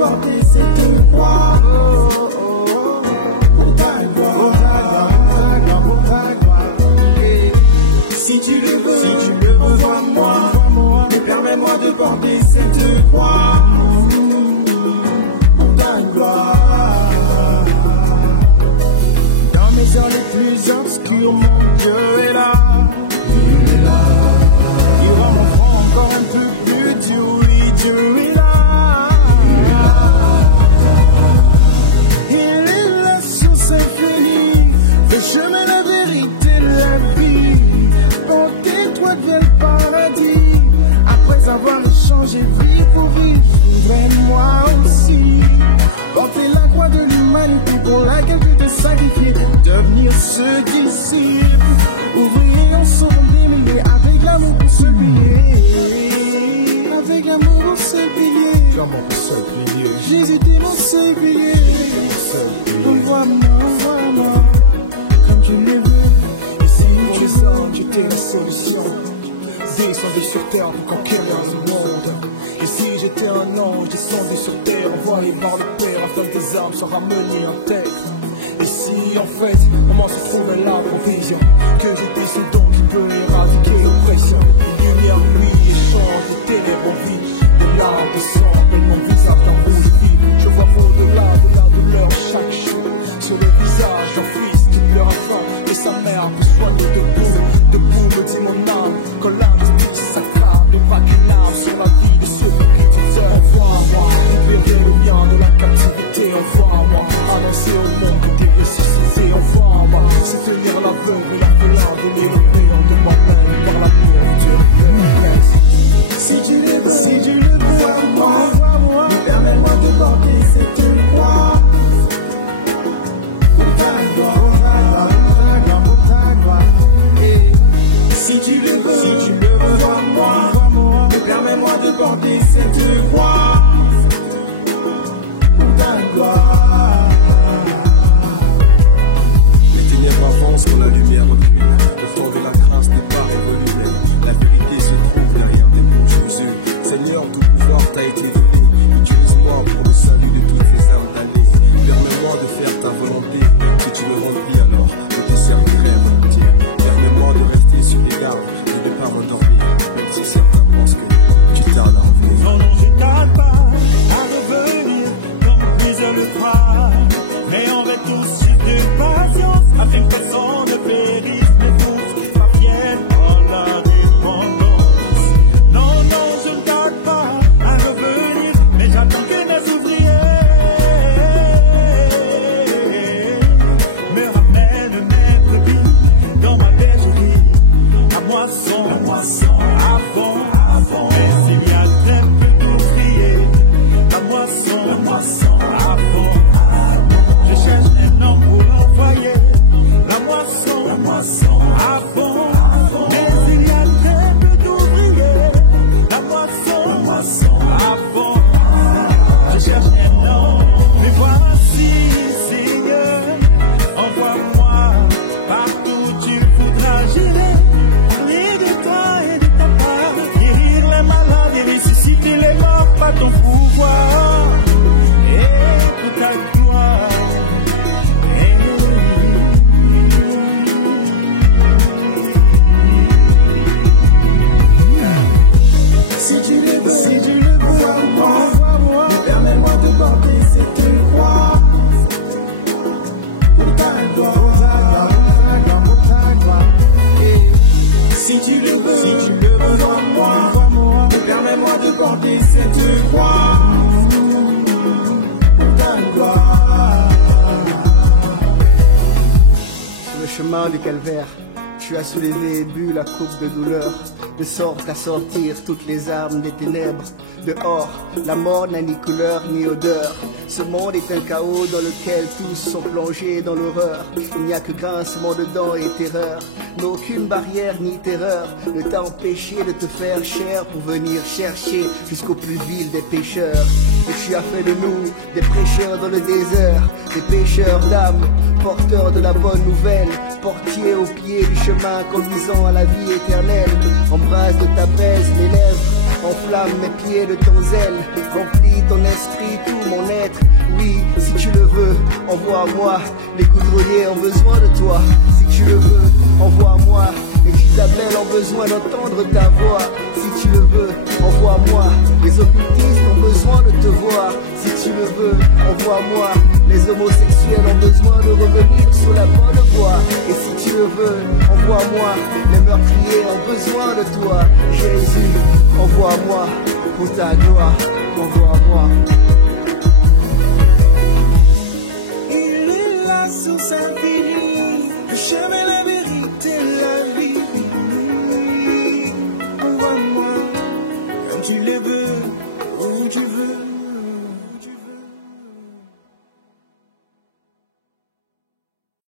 porter cette croix. Pour ta gloire, pour ta gloire. Si tu le veux, envoie-moi. Mais permets-moi de porter cette croix. Pour ta gloire. Dans mes heures les plus obscures, mon Dieu est là. Il rend mon front encore un peu plus dur, oui, Dieu est là. Il est la source infinie, le chemin, la vérité, la vie. Portez-toi vers le paradis. Après avoir échangé vie pour vie, moi aussi. Porter la croix de l'humanité pour laquelle je t'ai sacrifié. Devenir ce disciple, ouvrier en sauvant des milliers. Avec l'amour pour se plier. Avec l'amour pour se plier. L'amour pour se plier. Jésus t'es mon seul pilier. Envoie-moi, comme tu le veux. Et si pour les hommes, j'étais la solution. Descendu sur terre pour conquérir le monde. Et si j'étais un ange descendu sur terre, envoyé par le Père afin que tes âmes soient ramenées intègres. Et si en fait, on m'en se trouvait la provision, que j'étais ce don qui peut éradiquer l'oppression. Lumière, nuit, échange de ténèbres en vie, de larmes, de sang, et mon visage d'un rouge de vie. Je vois au-delà de la douleur chaque jour, sur le visage d'un fils qui pleure à faim, et sa mère peut soigner debout me dit mon âme, quand l'injustice s'acclame, ne pas qu'une arme sur la vie de ceux qui te aiment. Envoie-moi, libérer le lien de la captivité, envoie-moi, annoncer au monde que t'es ressuscité, envoie-moi, c'est tenir l'aveugle et l'orphelin, donner le néant de moi-même par l'amour de Dieu. Si tu le veux, envoie-moi, mais permets-moi de porter cette croix. Pour ta gloire, pour ta gloire. Si tu le veux, envoie-moi, mais permets-moi de porter cette croix. Pour ta gloire. Les ténèbres avancent quand la lumière recule. Le fort de la grâce n'est pas revenu même. La vérité se trouve derrière des mots de Jésus. Seigneur, tout pouvoir t'a été donné. Utilise-moi pour le salut de toutes les âmes d'aller. Permets-moi de faire ta volonté. Si tu me remplis alors, je te servirai volontiers. Permets-moi de rester sur les gardes et de ne pas m'endormir, même si certains pensent que tu tardes à revenir. Non, non, je tarde pas à revenir, comme plusieurs le croient. Mais on va tous suivre de patience, afin que personne ne périsse, mais tous parviennent en l'indépendance. Non, non, je ne tarde pas à revenir, mais j'attends que mes ouvriers me ramènent mes brebis dans ma bergerie. La moisson avant, mais s'il y a très peu d'ouvriers, la moisson avant. Je cherche un homme pour l'envoyer, la moisson avant, mais il y a très peu d'ouvriers, la moisson avant. Je cherche un homme, mais voici, Seigneur, envoie-moi partout où tu voudras, j'irai parler de toi et de ta part, guérir les malades et ressusciter les morts par ton pouvoir et pour ta gloire. Si tu le veux, envoie-moi, mais permets-moi de porter cette croix. Pour ta gloire, pour ta gloire. Si tu le veux, envoie-moi, mais permets-moi de porter cette croix. Pour ta gloire. Sur le chemin du calvaire, tu as soulevé et bu la coupe de douleur, de sorte à sortir toutes les armes des ténèbres. Dehors, la mort n'a ni couleur ni odeur. Ce monde est un chaos dans lequel tous sont plongés dans l'horreur. Il n'y a que grincement de dents et terreur, mais aucune barrière ni terreur ne t'a empêché de te faire chair pour venir chercher jusqu'au plus vil des pécheurs. Et tu as fait de nous des prêcheurs dans le désert, des pêcheurs d'âme, porteurs de la bonne nouvelle, portiers au pied du chemin conduisant à la vie éternelle. Embrasse de ta baise mes lèvres, enflamme mes pieds de ton zèle, remplis ton esprit, tout mon être. Oui, si tu le veux, envoie-moi. Les goudronniers ont besoin de toi. Si tu le veux, envoie-moi. Les Isabelles ont besoin d'entendre ta voix. Si tu le veux, envoie-moi. Les occultistes ont besoin de te voir. Si tu le veux, envoie-moi. Les homosexuels ont besoin de revenir sur la bonne voie. Et si tu le veux, envoie-moi. Les meurtriers ont besoin de toi. Jésus, envoie-moi pour ta gloire. Envoie-moi. Il est la source infinie, le chemin, la vérité, la vie. Envoie-moi comme tu le veux, où tu veux.